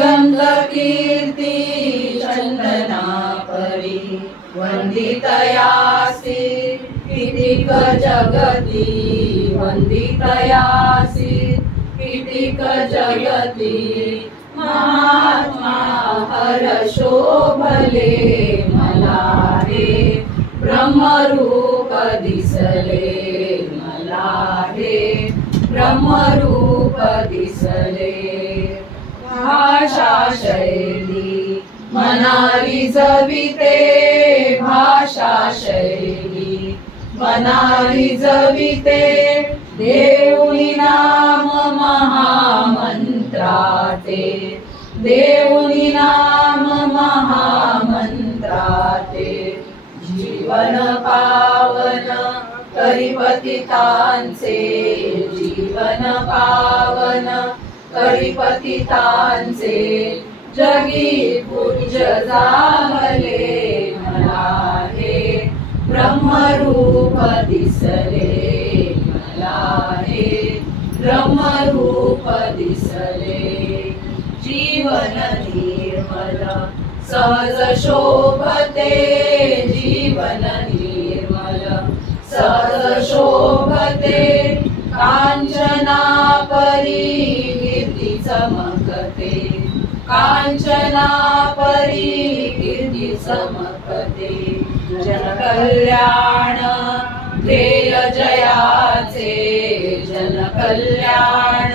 दिगंत कीर्ती चंदना परी वंदितयासी कितीक जगती वंदितयासी कितीक जगती महात्मा हर शोभले मला हे ब्रह्मरूप दिसले मला हे ब्रह्मरूप दिसले भाषा शैली मनाली जविते भाषा शैली मनाली जविते देऊनी नाम महामंत्राते देऊनी नाम महामंत्राते जीवन पावन करिपतितांचे जीवन पावन करिपतितांचे जगी पूज्य जामले मला हे ब्रह्मरूप दिसले मला हे ब्रह्मरूप दिसले जीवन निर्मल सहज शोभते जीवन निर्मल सहज शोभते कांचना परी कीर्ती चमकते कांचना परी कीर्ती चमकते जनकल्याण ध्येय जयाचे जनकल्याण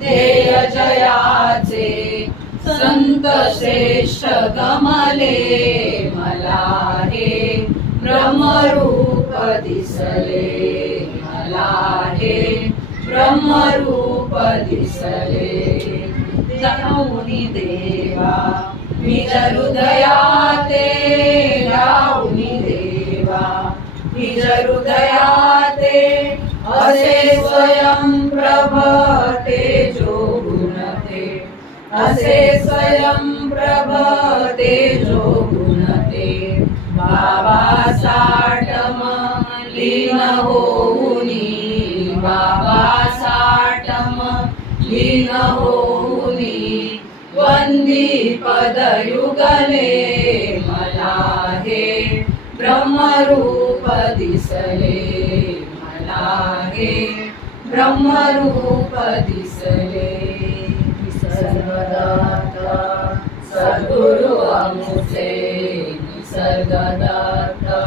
ध्येय जयाचे संत श्रेष्ठ गमले मला हे ब्रह्मरूप दिसले मला हे ब्रह्मरूप दिसले जाऊनी देवा निज हृदयाते जाऊनी देवा निज हृदयाते असे स्वयं प्रभ तेजो गुणते असे स्वयं प्रभ तेजो गुणते बाबा साठम लीन होऊनी बाबा साठम लीन होऊनी वंदी पदयुगले मला हे ब्रह्मरूप दिसले मला हे ब्रह्मरूप दिसले निसर्गदाता सद्गुरु अमुचे निसर्गदाता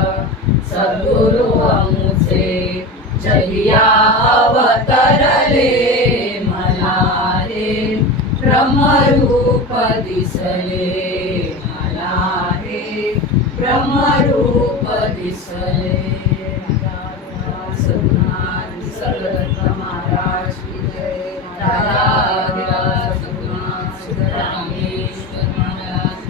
सद्गुरु अमुचे जगिया अवतरले मला हे ब्रह्मरूप दिसले मला हे ब्रह्मरूप दिसले।